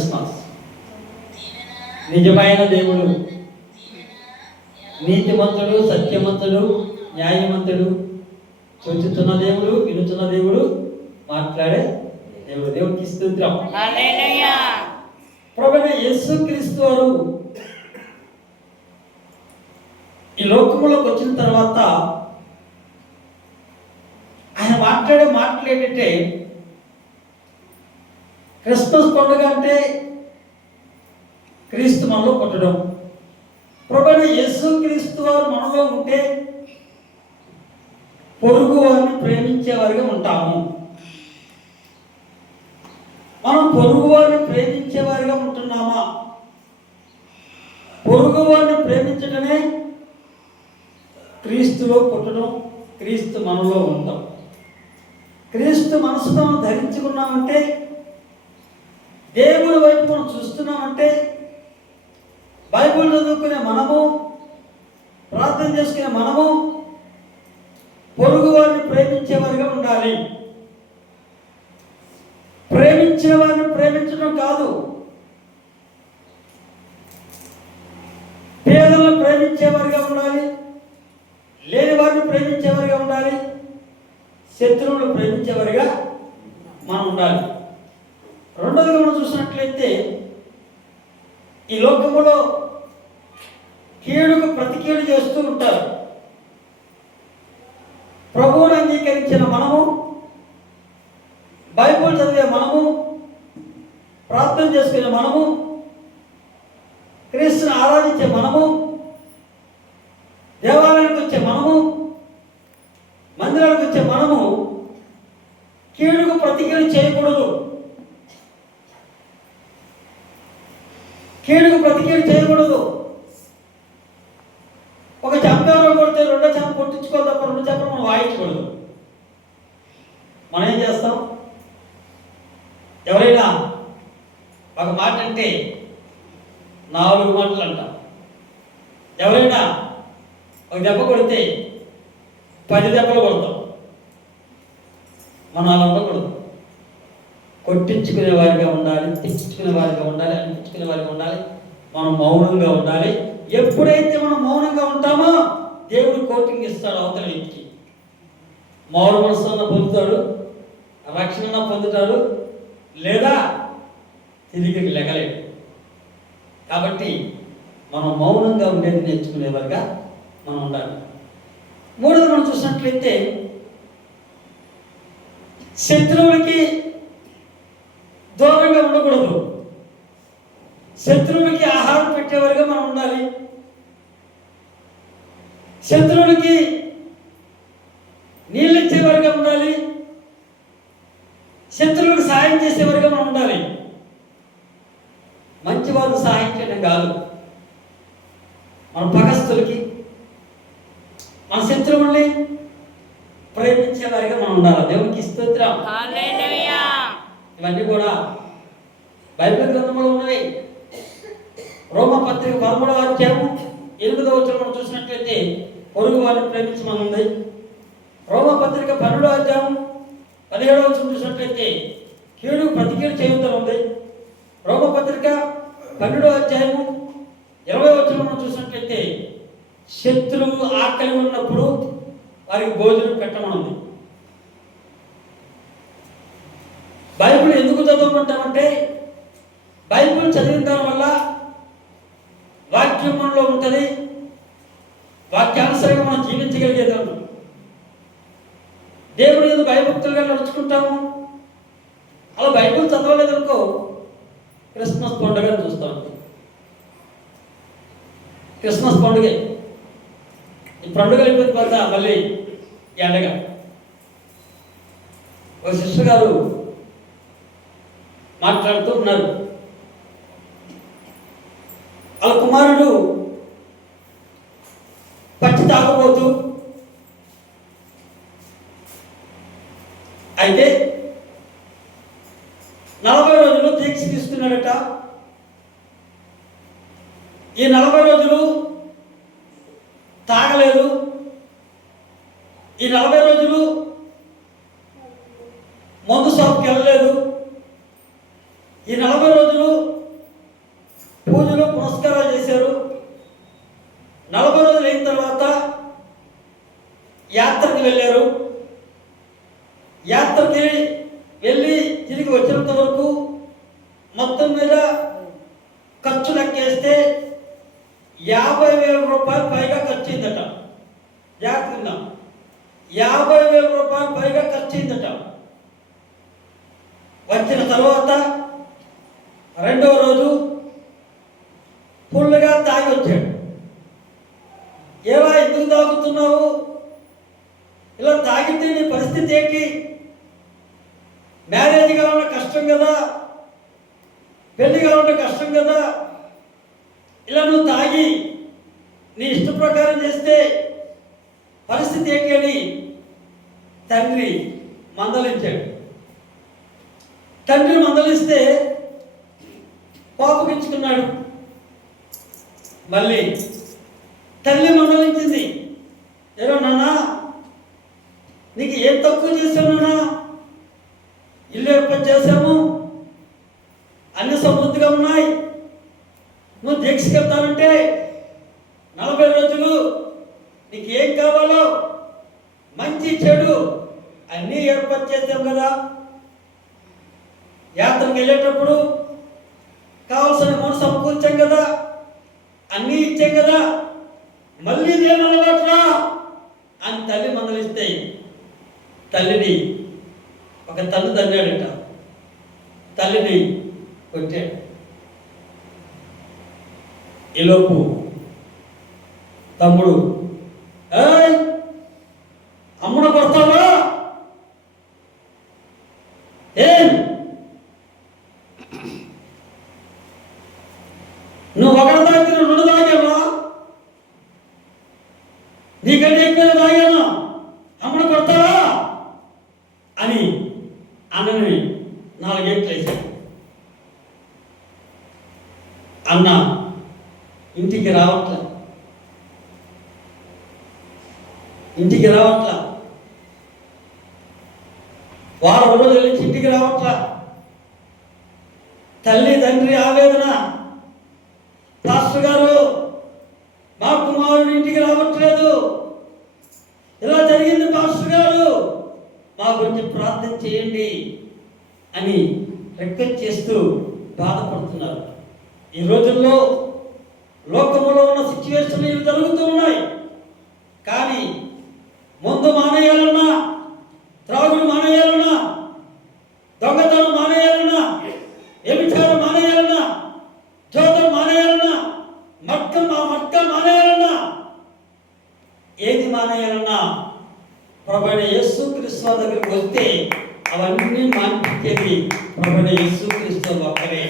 Christmas. నిజమైన దేవుడు, నీతిమంతుడు, సత్యవంతుడు, న్యాయవంతుడు, చూచుతున్న దేవుడు, వినుతున్న దేవుడు, మాట్లాడే దేవుడు. దేవుడికి స్తోత్రం. హల్లెలూయా. ప్రభువైన యేసుక్రీస్తు వారు ఈ లోకంలోకి వచ్చిన తర్వాత ఆయన మాట్లాడే మాటలు ఏంటంటే, క్రిస్మస్ పండుగ అంటే క్రీస్తు మనలో పుట్టడం. ప్రభువైన యేసుక్రీస్తు వారు మనలో ఉంటే పొరుగు వారిని ప్రేమించేవారిగా ఉంటాము. మనం పొరుగు వారిని ప్రేమించేవారిగా ఉంటున్నామా? పొరుగు వారిని ప్రేమించడమే క్రీస్తులో పుట్టడం, క్రీస్తు మనలో ఉంటాం. క్రీస్తు మనసుతో ధరించుకున్నామంటే, దేవుడి వైపు మనం చూస్తున్నామంటే, బైబిల్ చదువుకునే మనము, ప్రార్థన చేసుకునే మనము పొరుగు వారిని ప్రేమించేవారిగా ఉండాలి. ప్రేమించే వారిని ప్రేమించడం కాదు, పేదలను ప్రేమించేవారిగా ఉండాలి, లేని వారిని ప్రేమించేవారిగా ఉండాలి, శత్రువులను ప్రేమించేవారిగా మనం ఉండాలి. రెండోదిగా మనం చూసినట్లయితే, ఈ లోకములో కీడుకు ప్రతికీడు చేస్తూ ఉంటారు. ప్రభువుని అంగీకరించిన మనము, బైబిల్ చదివే మనము, ప్రార్థన చేసుకునే మనము, క్రీస్తుని ఆరాధించే మనము, దేవాలయానికి వచ్చే మనము, మందిరానికి వచ్చే మనము కీడుకు ప్రతికీడు చేయకూడదు. కీడుకు ప్రతికీడు చేయకూడదు. ఒక చెంపలో కొడితే రెండో చెంప కొట్టించుకోవాలి తప్ప రెండు చెంపలు మనం వాయించకూడదు. మనం ఏం చేస్తాం? ఎవరైనా ఒక మాట అంటే 4 మాటలు అంటాం. ఎవరైనా ఒక దెబ్బ కొడితే 10 దెబ్బలు కొడతాం. మనం అలా ఉండకూడదు. కొట్టించుకునే వారిగా ఉండాలి, తెచ్చుకునే వారిగా ఉండాలి, అనిపించుకునే వారిగా ఉండాలి. మనం మౌనంగా ఉండాలి. ఎప్పుడైతే మనం మౌనంగా ఉంటామో దేవుడు కోటింగ్ ఇస్తాడు అవతల వ్యక్తికి. మారు మనసున్న పొందుతాడు, రక్షణ పొందుతాడు, లేదా తిరిగి లెగలేడు. కాబట్టి మనం మౌనంగా ఉండేది నేర్చుకునేవారుగా మనం ఉండాలి. మూడోది మనం చూసినట్లయితే, శత్రువులకి దూరంగా ఉండకూడదు. శత్రువులకి ఆహారం పెట్టేవారుగా మనం ఉండాలి. శత్రువులకి నీళ్ళు ఇచ్చేవారుగా ఉండాలి. శత్రువులకు సహాయం చేసేవారుగా మనం ఉండాలి. మంచివారు సహాయం చేయడం కాదు, మన పగస్తులకి, మన శత్రువుల్ని ప్రేమించేవారిగా మనం ఉండాలి. దేవునికి స్తోత్రం. హల్లెలూయా. ఇవన్నీ కూడా బైబిల్ గ్రంథంలో ఉన్నవి. రోమపత్రిక 13వ అధ్యాయము 8వ వచనం మనం చూసినట్లయితే పొరుగు వారిని ప్రేమించమని ఉంది. రోమపత్రిక 12వ అధ్యాయం 17వ వచనం చూసినట్లయితే కీడు ప్రతికీడు చేయొద్దని ఉంది. రోమపత్రిక 12వ అధ్యాయము 20వ వచనం మనం చూసినట్లయితే శత్రువు ఆకలి ఉన్నప్పుడు వారికి భోజనం పెట్టమని ఉంది. బైబిల్ ఎందుకు చదవమంటామంటే, బైబిల్ చదివిన దాని వల్ల వాక్యం మనలో ఉంటుంది, వాక్యానుసారంగా మనం జీవించగలిగేదాము. దేవుడు ఎందుకు భయభక్తులుగా నడుచుకుంటాము. అలా బైబిల్ చదవలేదనుకో క్రిస్మస్ పండుగ చూస్తాం. క్రిస్మస్ పండుగ ఈ పండుగలు అయిపోయిన తర్వాత మళ్ళీ ఎండగా ఒక సిస్టర్ గారు మాట్లాడుతూ ఉన్నారు. వాళ్ళ కుమారుడు పచ్చి తాగబోతూ, అయితే 40 రోజులు దీక్ష తీసుకున్నాడట. ఈ 40 రోజులు తాగలేదు. ఈ 40 రోజులు మందు షాప్కి వెళ్ళలేదు. ఈ 40 రోజులు పురస్కారాలు చేశారు. 40 రోజులు అయిన తర్వాత యాత్రకు వెళ్ళారు. యాత్రకి వెళ్ళి తిరిగి వచ్చినంత వరకు మొత్తం మీద ఖర్చు లెక్కేస్తే 50,000 రూపాయలు పైగా ఖర్చు అయిందట. జాగ్రత్తగా 50,000 రూపాయలు పైగా ఖర్చు అయిందట. వచ్చిన తర్వాత రెండవ రోజు ఫుల్గా తాగి వచ్చాడు. ఏవా ఎందుకు తాగుతున్నావు? ఇలా తాగితే నీ పరిస్థితి ఏంటి? మ్యారేజ్ కావాలంటే కష్టం కదా, పెళ్లి కావాలంటే కష్టం కదా, ఇలా నువ్వు తాగి నీ ఇష్ట ప్రకారం చేస్తే పరిస్థితి ఏంటి అని తండ్రి మందలించాడు. తండ్రి మందలిస్తే కోపగించుకున్నాడు. మళ్ళీ తల్లి మందలించింది, ఏరో నాన్నా నీకు ఏం తక్కువ చేశాను నాన్నా? ఇల్లు ఏర్పాటు చేశాము, అన్ని సమృద్ధిగా ఉన్నాయి, నువ్వు దీక్షకి వెళ్తానంటే 40 రోజులు నీకు ఏం కావాలో మంచి చెడు అన్నీ ఏర్పాటు చేశాం కదా. యాత్రకు వెళ్ళేటప్పుడు కావాల్సిన మనం సమకూర్చాం కదా, అన్నీ ఇచ్చాం కదా, మళ్ళీ ఏమన్నమాట్రా అని తల్లి మందలిస్తే తల్లిని ఒక తల్లి తన్నాడట. తల్లిని కొట్టాడు. ఈలోపు తమ్ముడు అమ్మను కొడతావా? ఏం నువ్వు ఒకటి తాగితే 2 తాగావా? నీకంటే ఎక్కువ తాగాను, అమ్మను కొడతావా అని అన్నని 4 గంటలు వేశాడు. అన్న ఇంటికి రావట్లా. వారం రోజుల నుంచి ఇంటికి రావట్లా. తల్లి తండ్రి ఆవేదన, పాస్టర్ గారు మా కుమారుడు ఇంటికి రావట్లేదు, ఇలా జరిగింది పాస్టర్ గారు, మా గురించి ప్రార్థన చేయండి అని రిక్వెస్ట్ చేస్తూ బాధపడుతున్నారు. ఈ రోజుల్లో లోకములో ఉన్న సిచ్యువేషన్లు ఇవి జరుగుతూ ఉన్నాయి. కానీ ముందు మానేయాలన్నా, త్రాగుడు మానేయాలన్నా, దొంగతనం మానేయాలన్నా, వ్యభిచారం మానేయాలన్నా, జోదం మానేయాలన్నా, మట్క మానేయాలన్నా, ఏది మానేయాలన్నా ప్రభువైన యేసుక్రీస్తు దగ్గరికి వస్తే అవన్నీ మాన్పించేది ప్రభువైన యేసుక్రీస్తు ఒక్కరే.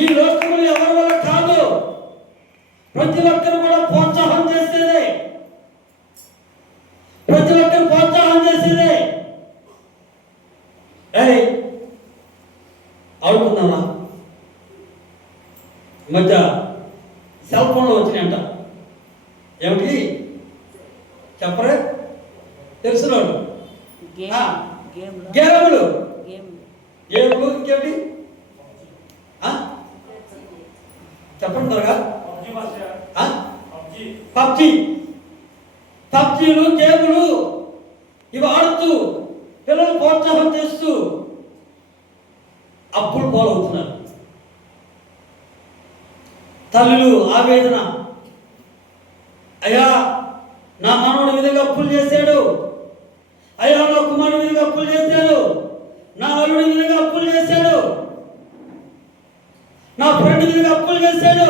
ఈ లోకములు ఎవరి వల్ల కాదు, ప్రతి ఒక్కరు కూడా ప్రోత్సాహం చేసేదే, ప్రతి ఒక్కరు ప్రోత్సాహం చేసేదే. అవుతుందమ్మా, ఈ మధ్య సెల్ ఫోన్లో వచ్చినాయంట. ఏమిటి చెప్పరే? తెలుసున్నాడు గేములు ఇంకేమిటి చెప్పండి త్వరగా. పబ్జీలు గేములు ఇవి ఆడుతూ పిల్లలు ప్రోత్సాహం చేస్తూ అప్పులు పాలవుతున్నారు. తల్లులు ఆవేదన, అయ్యా నా మనవడు విధంగా అప్పులు చేశాడు, అయ్యా నా కుమారుడు విధంగా అప్పులు చేశాడు, నా అల్లుడి విధంగా అప్పులు చేశాడు, నా ఫ్రెండ్ విధంగా అప్పులు చేశాడు.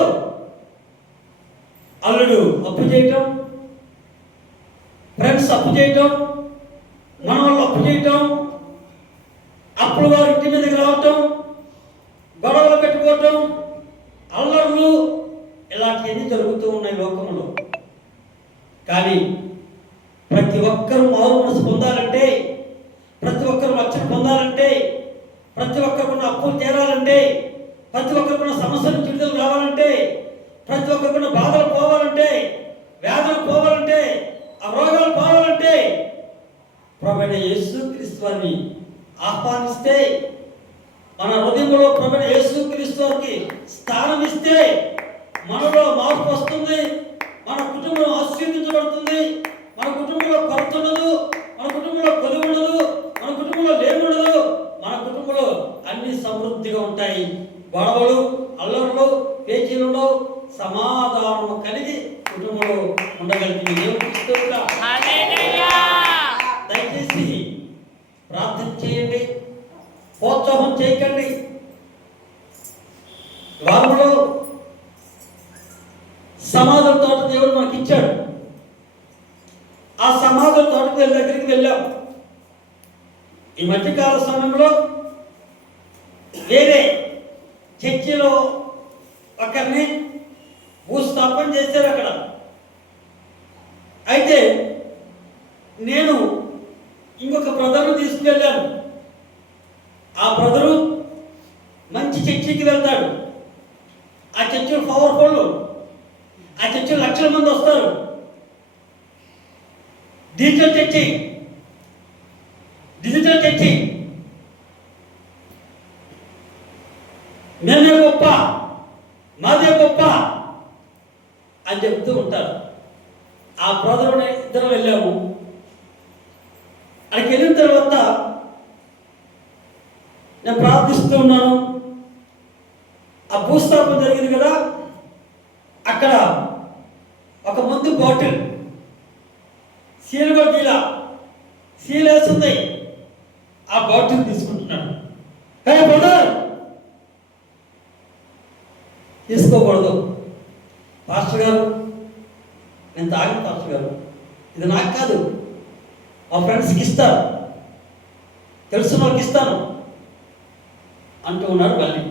అల్లుడు అప్పు చేయటం, ఫ్రెండ్స్ అప్పు చేయటం, మనవాళ్ళు అప్పు చేయటం, అప్పులు వారి ఇంటి మీదకి రావటం, గొడవలు పెట్టుకోవటం, అల్లర్లు, ఇలాంటివన్నీ జరుగుతూ ఉన్నాయి లోకంలో. కానీ ప్రతి ఒక్కరూ మారు మనసు పొందాలంటే, ప్రతి ఒక్కరు రక్షణ పొందాలంటే, ప్రతి ఒక్కరికి అప్పులు తీరాలంటే, ప్రతి ఒక్కరికి సమస్యలు చిడుదలు రావాలంటే, ప్రతి ఒక్కరికి బాధలు పోవాలంటే, వ్యాధులు పోవాలంటే, ఆ రోగాలు పోవాలంటే ప్రభువైన యేసుక్రీస్తు వారిని ఆహ్వానిస్తే, మన హృదయంలో ప్రభువైన యేసుక్రీస్తు యేసుక్రీస్తు వారికి స్థానం ఇస్తే మనలో మార్పు వస్తుంది, మన కుటుంబం ఆశీర్వదించబడుతుంది, మన కుటుంబంలో కొరత ఉండదు, మన కుటుంబంలో కొలువు ఉండదు, మన కుటుంబంలో లేమి ఉండదు, మన కుటుంబంలో అన్ని సమృద్ధిగా ఉంటాయి. గొడవలు, అల్లరులు, పేచీలలో సమాధానం కలిగి కుటుంబంలో ఉండగలిగింది. దయచేసి ప్రార్థన చేయండి, ప్రోత్సాహం చేయకండి. వారిలో సమాధుల తోట దేవుడు మనకి ఇచ్చాడు. ఆ సమాధుల తోటకు దగ్గరికి వెళ్ళాం. ఈ మధ్యకాల సమయంలో వేరే చర్చిలో ఒకరిని భూస్థాపన చేశారు అక్కడ. అయితే నేను ఇంకొక బ్రదర్ను తీసుకువెళ్ళాను. ఆ బ్రదరు మంచి చర్చికి వెళ్తాడు. ఆ చర్చిలో పవర్ఫుల్, ఆ చర్చిలో లక్షల మంది వస్తారు. డిజిటల్ చర్చి మేమే గొప్ప, మాదే గొప్ప అని చెప్తూ ఉంటారు. ఆ బ్రదర్ ఇద్దరు వెళ్ళాము. అక్కడికి వెళ్ళిన తర్వాత నేను ప్రార్థిస్తూ ఉన్నాను. ఆ భూస్థాపన జరిగింది కదా, అక్కడ ఒక మందు బాటిల్ సీలుగా గీలా సీలేస్తుంది. ఆ బాటిల్ తీసుకుంటున్నాను. కానీ బ్రదర్ తీసుకోకూడదు పాస్టర్ గారు, నేను తాగిన పాస్టర్ గారు, ఇది నాకు కాదు, మా ఫ్రెండ్స్కి ఇస్తారు, తెలిసిన వాళ్ళకి ఇస్తాను అంటూ ఉన్నాడు. మళ్ళీ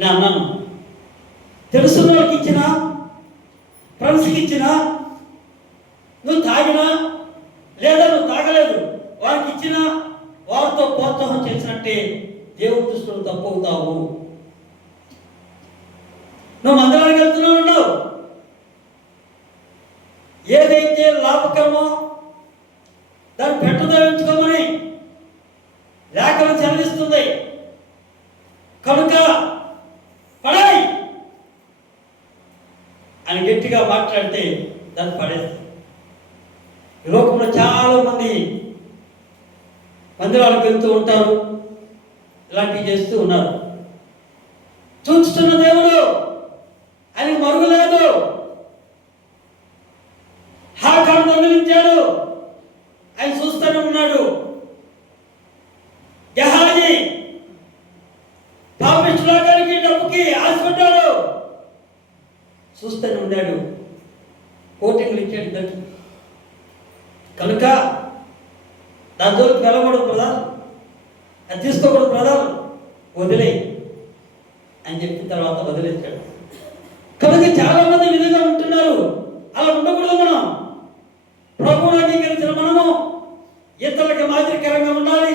నేను అన్నాను, తెలిసిన వాళ్ళకి ఇచ్చినా ఫ్రెండ్స్కి ఇచ్చినా నువ్వు తాగినా లేదా నువ్వు తాగలేదు వారికి ఇచ్చినా వారితో ప్రోత్సాహం చేసినట్టే దేవుడి దృష్టిలో తప్పు అవుతావు. నువ్వు మందిరానికి వెళ్తున్నావు ఉన్నావు, ఏదైతే లాభకరమో దాన్ని పెట్టుదలించుకోమని లేఖనం చదివిస్తుంది. కనుక పడాయి అని గట్టిగా మాట్లాడితే దాన్ని పడేస్తుంది. ఈ లోకంలో చాలా మంది మందిరాలకు వెళ్తూ ఉంటారు, ఇలాంటివి చేస్తూ ఉన్నారు. చూస్తున్న దేవుడు ఆయన మరుగులేదు. హాకాను దొంగిలించాడు, ఆయన చూస్తూనే ఉన్నాడు. గెహాజీ పాపిష్టులాగానికి డబ్బుకి ఆశపడ్డాడు, చూస్తూనే ఉన్నాడు. కోటింగ్లు ఇచ్చాడు ఇద్దరికి. కనుక దాని జోలికి వెళ్ళకూడదు బ్రదర్, అది తీసుకోకూడదు బ్రదర్, వదిలే అని చెప్పిన తర్వాత వదిలేశాడు. కనుక చాలా మంది విధంగా ఉంటున్నారు. అలా ఉండకూడదు. మనం ప్రభువును అంగీకరించిన మనము ఇతరులకి మాదిరికరంగా ఉండాలి.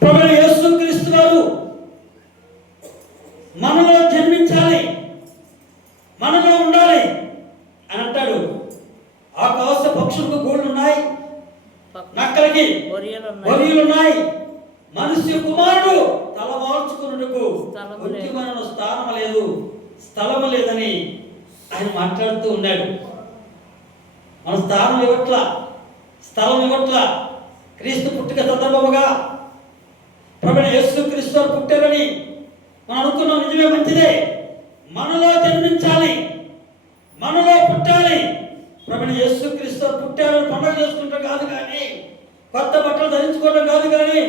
ప్రభువైన యేసుక్రీస్తు వారు మనలో జన్మించాలి, మనలో ఉండాలి అని అంటాడు. ఆకాశ పక్షులకు గూళ్ళు ఉన్నాయి, నక్కలకి బొరియలు ఉన్నాయి, మనుష్య కుమారుడు తలవాల్చుకున్నట్టుకు ఉద్యమను స్థలము లేదని ఆయన మాట్లాడుతూ ఉన్నాడు. మన స్థానం ఇవ్వట్ల, స్థలం ఇవ్వట్ల. క్రీస్తు పుట్టుక సందర్భముగా ప్రభువైన యేసుక్రీస్తు వారు పుట్టారని మనం అనుకున్నాం. నిజమే, మంచిదే. మనలో జన్మించాలి, మనలో పుట్టాలి. ప్రభువైన యేసుక్రీస్తు వారు పుట్టారని పండుగ చేసుకుంటాం కాదు కానీ, కొత్త బట్టలు ధరించుకోవడం కాదు కానీ,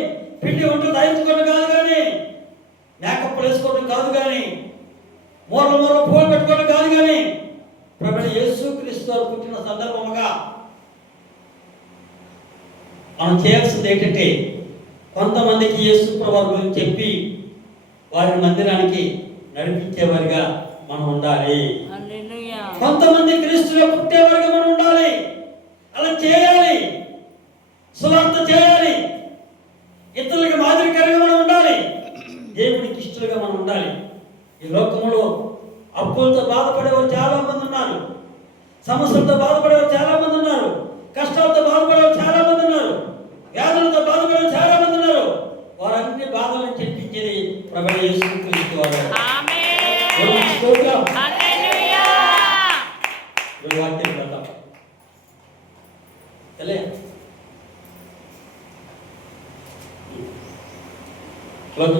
పిండి వంటలు ధరించుకోవడం కాదు కానీ, మేకప్లు వేసుకోవడం కాదు కానీ, మూల పూలు పెట్టుకోవడం కాదు కానీ, ప్రభువైన యేసుక్రీస్తు వారు పుట్టిన సందర్భముగా మనం చేయాల్సింది ఏంటంటే, కొంతమందికి యేసు ప్రభువు గురించి చెప్పి వారి మందిరానికి నడిపించేవారిగా మనం ఉండాలి. కొంతమంది క్రీస్తులో పుట్టేవారిగా మనం ఉండాలి. అలా చేయాలి, సువార్త చేయాలి, ఇతరులకు మాదిరికరంగా మనం ఉండాలి, దేవునికి ఇష్టలుగా మనం ఉండాలి. ఈ లోకంలో అప్పులతో బాధపడేవారు చాలా మంది ఉన్నారు, సమస్యలతో బాధపడేవారు చాలా మంది ఉన్నారు, కష్టాలతో బాధపడేవారు చాలా మంది ఉన్నారు, వ్యాధులతో బాధపడేవారు చాలా మంది ఉన్నారు. వారు యేసుక్రీస్తు వారు. ఆమేన్. దేవునికి స్తోత్రం. హల్లెలూయా. ఈ వాక్యం ప్రతాపం తెలియ క్లోజ్.